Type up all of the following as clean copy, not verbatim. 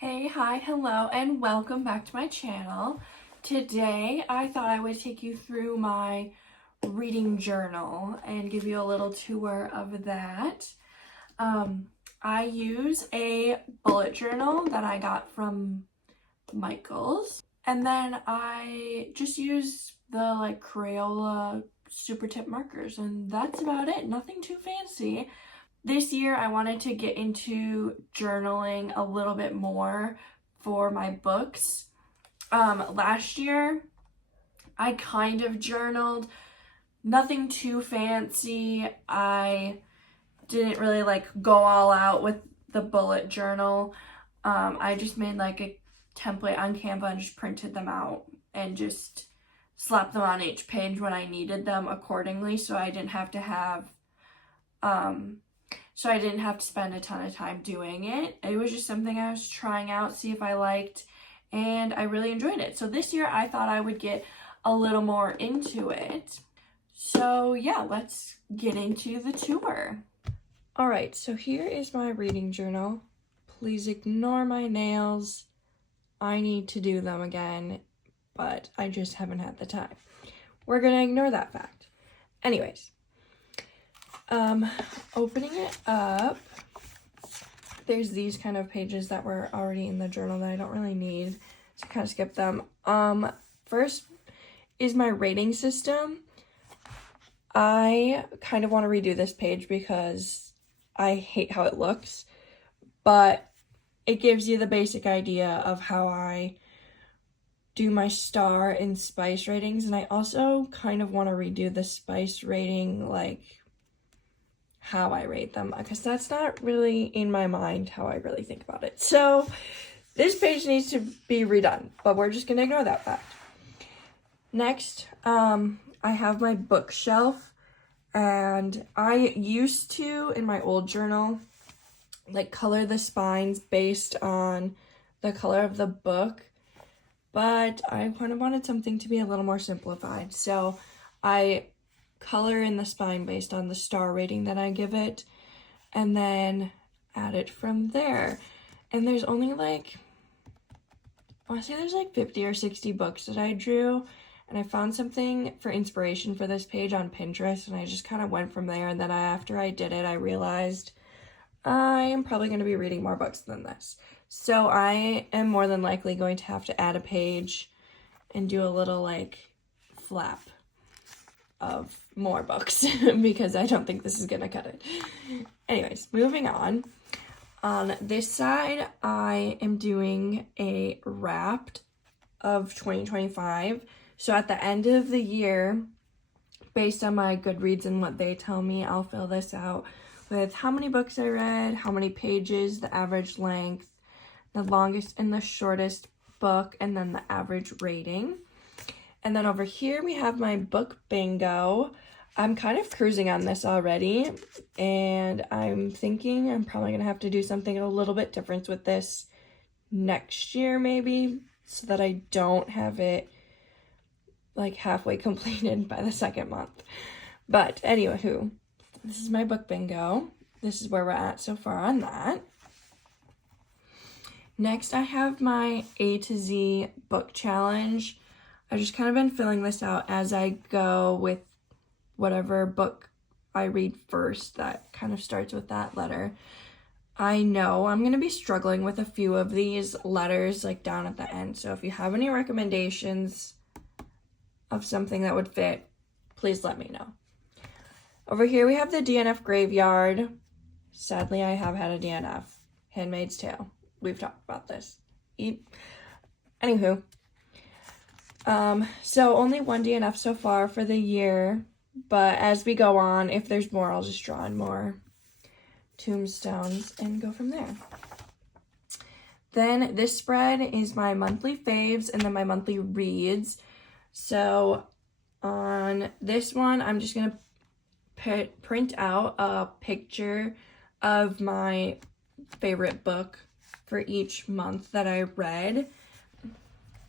Hey, hi, hello, and welcome back to my channel. Today, I thought I would take you through my reading journal and give you a little tour of that. I use a bullet journal that I got from Michaels, and then I just use the Crayola super tip markers, and that's about it. Nothing too fancy. This year, I wanted to get into journaling a little bit more for my books. Last year, I kind of journaled, nothing too fancy. I didn't really go all out with the bullet journal. I just made a template on Canva and just printed them out and just slapped them on each page when I needed them accordingly, so I didn't have to spend a ton of time doing it. It was just something I was trying out, see if I liked, and I really enjoyed it. So this year I thought I would get a little more into it. So yeah, let's get into the tour. All right, so here is my reading journal. Please ignore my nails. I need to do them again, but I just haven't had the time. We're gonna ignore that fact. Anyways, opening it up, there's these kind of pages that were already in the journal that I don't really need, so kind of skip them. First is my rating system. I kind of want to redo this page because I hate how it looks, but it gives you the basic idea of how I do my star and spice ratings, and I also kind of want to redo the spice rating, how I rate them, because that's not really in my mind how I really think about it. So this page needs to be redone, but we're just gonna ignore that fact. Next, I have my bookshelf, and I used to, in my old journal, color the spines based on the color of the book, but I kind of wanted something to be a little more simplified, so I color in the spine based on the star rating that I give it, and then add it from there. And there's only I want to say there's 50 or 60 books that I drew, and I found something for inspiration for this page on Pinterest, and I just kind of went from there. And then after I did it, I realized I am probably going to be reading more books than this, so I am more than likely going to have to add a page and do a little flap of more books because I don't think this is gonna cut it. Anyways, moving on. On this side, I am doing a wrapped of 2025. So at the end of the year, based on my Goodreads and what they tell me, I'll fill this out with how many books I read, how many pages, the average length, the longest and the shortest book, and then the average rating. And then over here we have my book bingo. I'm kind of cruising on this already, and I'm thinking I'm probably going to have to do something a little bit different with this next year maybe, so that I don't have it halfway completed by the second month. But anywho, this is my book bingo. This is where we're at so far on that. Next, I have my A to Z book challenge. I've just kind of been filling this out as I go with whatever book I read first that kind of starts with that letter. I know I'm going to be struggling with a few of these letters down at the end, so if you have any recommendations of something that would fit, please let me know. Over here we have the DNF Graveyard. Sadly, I have had a DNF. Handmaid's Tale. We've talked about this. Anywho. So only one DNF so far for the year, but as we go on, if there's more, I'll just draw in more tombstones and go from there. Then this spread is my monthly faves and then my monthly reads. So on this one, I'm just going to print out a picture of my favorite book for each month that I read.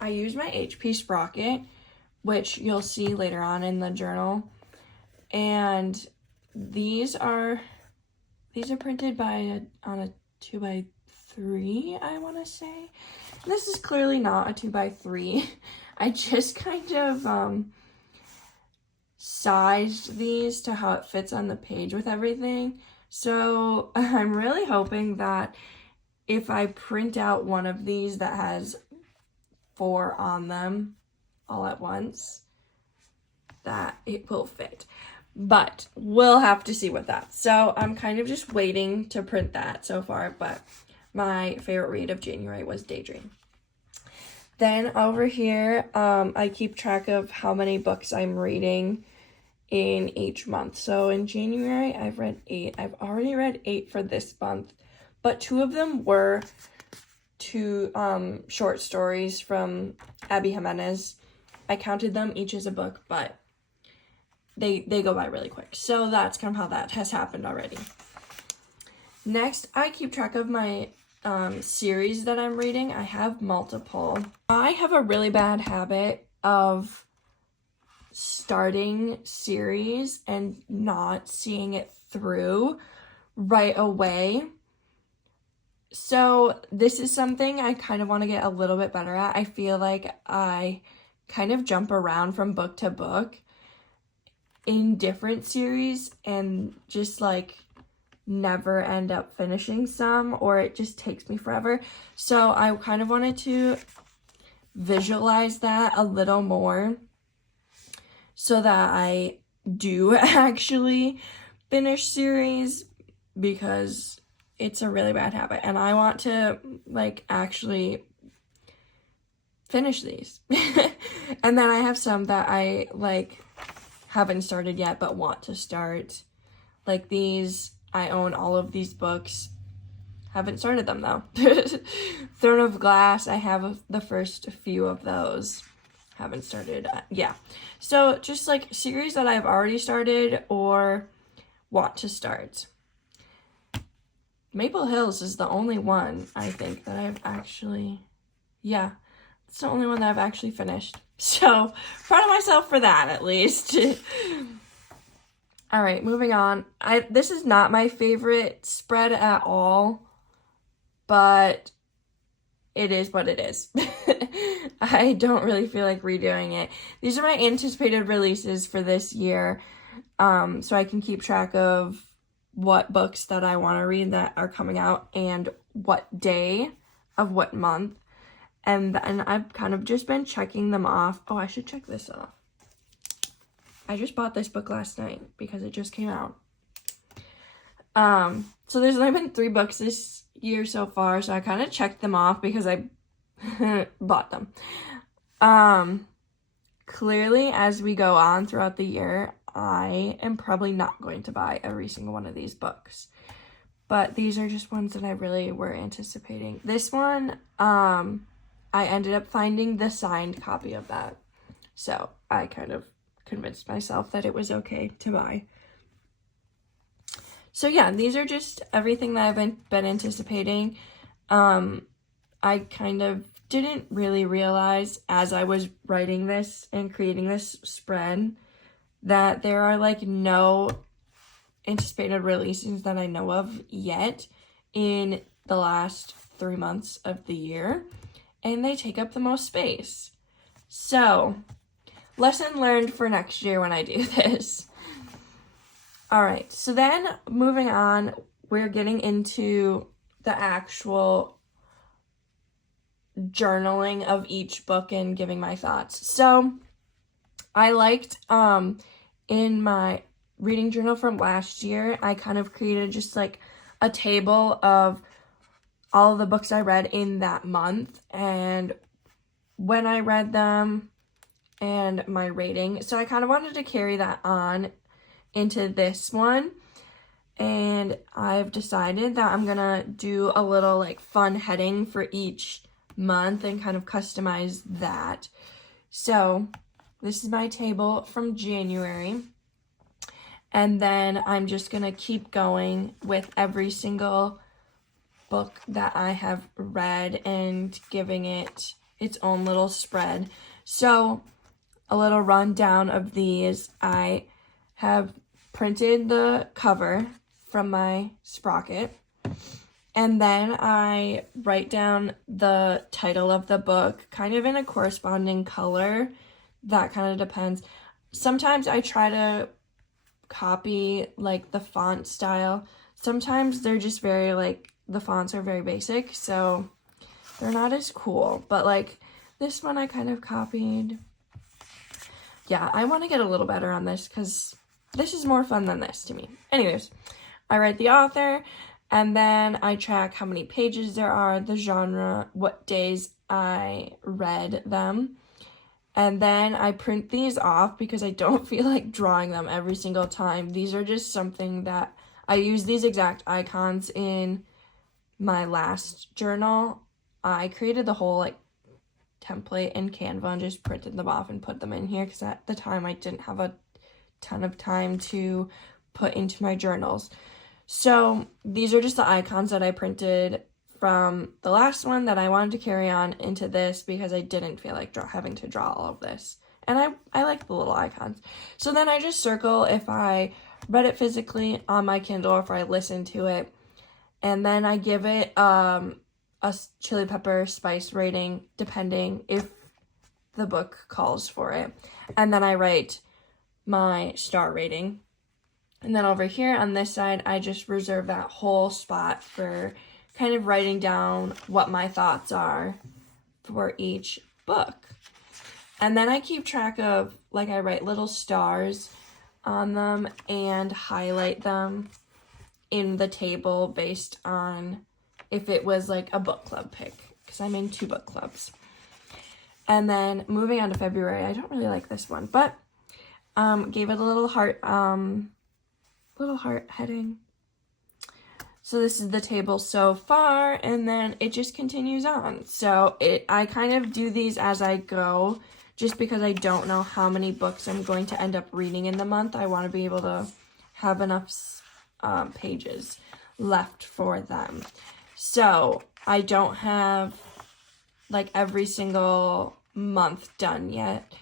I use my HP Sprocket, which you'll see later on in the journal, and these are printed on a 2x3 3, I want to say. This is clearly not a 2x3. I just kind of sized these to how it fits on the page with everything. So I'm really hoping that if I print out one of these that has 4 on them all at once, that it will fit. But we'll have to see with that. So I'm kind of just waiting to print that so far, but my favorite read of January was Daydream. Then over here, I keep track of how many books I'm reading in each month. So in January, I've read 8. I've already read 8 for this month, but 2 of them were 2 short stories from Abby Jimenez. I counted them each as a book, but they go by really quick. So that's kind of how that has happened already. Next, I keep track of my series that I'm reading. I have multiple. I have a really bad habit of starting series and not seeing it through right away. So this is something I kind of want to get a little bit better at. I feel like I kind of jump around from book to book in different series and just like never end up finishing some, or it just takes me forever. So I kind of wanted to visualize that a little more so that I do actually finish series, because it's a really bad habit and I want to like actually finish these. And then I have some that I like haven't started yet but want to start. Like these, I own all of these books. Haven't started them though. Throne of Glass, I have the first few of those. Haven't started, yeah. So just like series that I've already started or want to start. Maple Hills is the only one, I think, that I've actually, yeah. It's the only one that I've actually finished. So, proud of myself for that, at least. All right, moving on. This is not my favorite spread at all, but it is what it is. I don't really feel like redoing it. These are my anticipated releases for this year, so I can keep track of what books that I want to read that are coming out and what day of what month. And I've kind of just been checking them off. Oh, I should check this off. I just bought this book last night because it just came out. So there's only been 3 books this year so far, so I kind of checked them off because I bought them. Clearly, as we go on throughout the year, I am probably not going to buy every single one of these books. But these are just ones that I really were anticipating. This one, I ended up finding the signed copy of that. So I kind of convinced myself that it was okay to buy. So yeah, these are just everything that I've been anticipating. I kind of didn't really realize as I was writing this and creating this spread that there are like no anticipated releases that I know of yet in the last 3 months of the year, and they take up the most space. So, lesson learned for next year when I do this. Alright, so then moving on, we're getting into the actual journaling of each book and giving my thoughts. So, I liked, in my reading journal from last year, I kind of created just like a table of all of the books I read in that month and when I read them and my rating. So I kind of wanted to carry that on into this one, and I've decided that I'm gonna do a little like fun heading for each month and kind of customize that. So this is my table from January, and then I'm just gonna keep going with every single book that I have read and giving it its own little spread. So a little rundown of these. I have printed the cover from my Sprocket, And then I write down the title of the book kind of in a corresponding color. That kind of depends. Sometimes I try to copy like the font style. Sometimes they're just very like, the fonts are very basic, so they're not as cool. But like this one I kind of copied. Yeah, I want to get a little better on this because this is more fun than this to me. Anyways, I write the author, and then I track how many pages there are, the genre, what days I read them. And then I print these off because I don't feel like drawing them every single time. These are just something that I use these exact icons in my last journal. I created the whole like template in Canva and just printed them off and put them in here because at the time I didn't have a ton of time to put into my journals. So these are just the icons that I printed from the last one that I wanted to carry on into this because I didn't feel like having to draw all of this. And I like the little icons. So then I just circle if I read it physically on my Kindle or if I listened to it. And then I give it a chili pepper spice rating depending if the book calls for it. And then I write my star rating. And then over here on this side, I just reserve that whole spot for kind of writing down what my thoughts are for each book. And then I keep track of, like, I write little stars on them and highlight them in the table based on if it was like a book club pick, because I'm in 2 book clubs. And then moving on to February, I don't really like this one, but gave it a little heart heading. So this is the table so far, and then it just continues on. So I kind of do these as I go, just because I don't know how many books I'm going to end up reading in the month. I want to be able to have enough pages left for them. So I don't have like every single month done yet.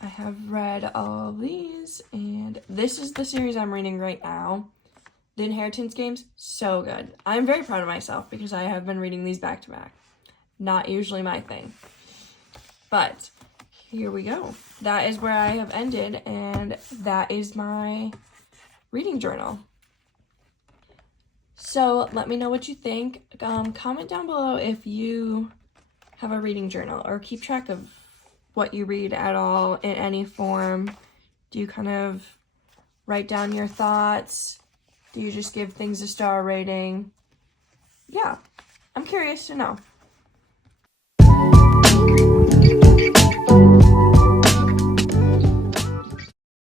I have read all these, and this is the series I'm reading right now. The Inheritance Games, so good. I'm very proud of myself because I have been reading these back to back. Not usually my thing. But here we go. That is where I have ended, and that is my reading journal. So let me know what you think. Comment down below if you have a reading journal or keep track of what you read at all in any form. Do you kind of write down your thoughts? Do you just give things a star rating? Yeah, I'm curious to know.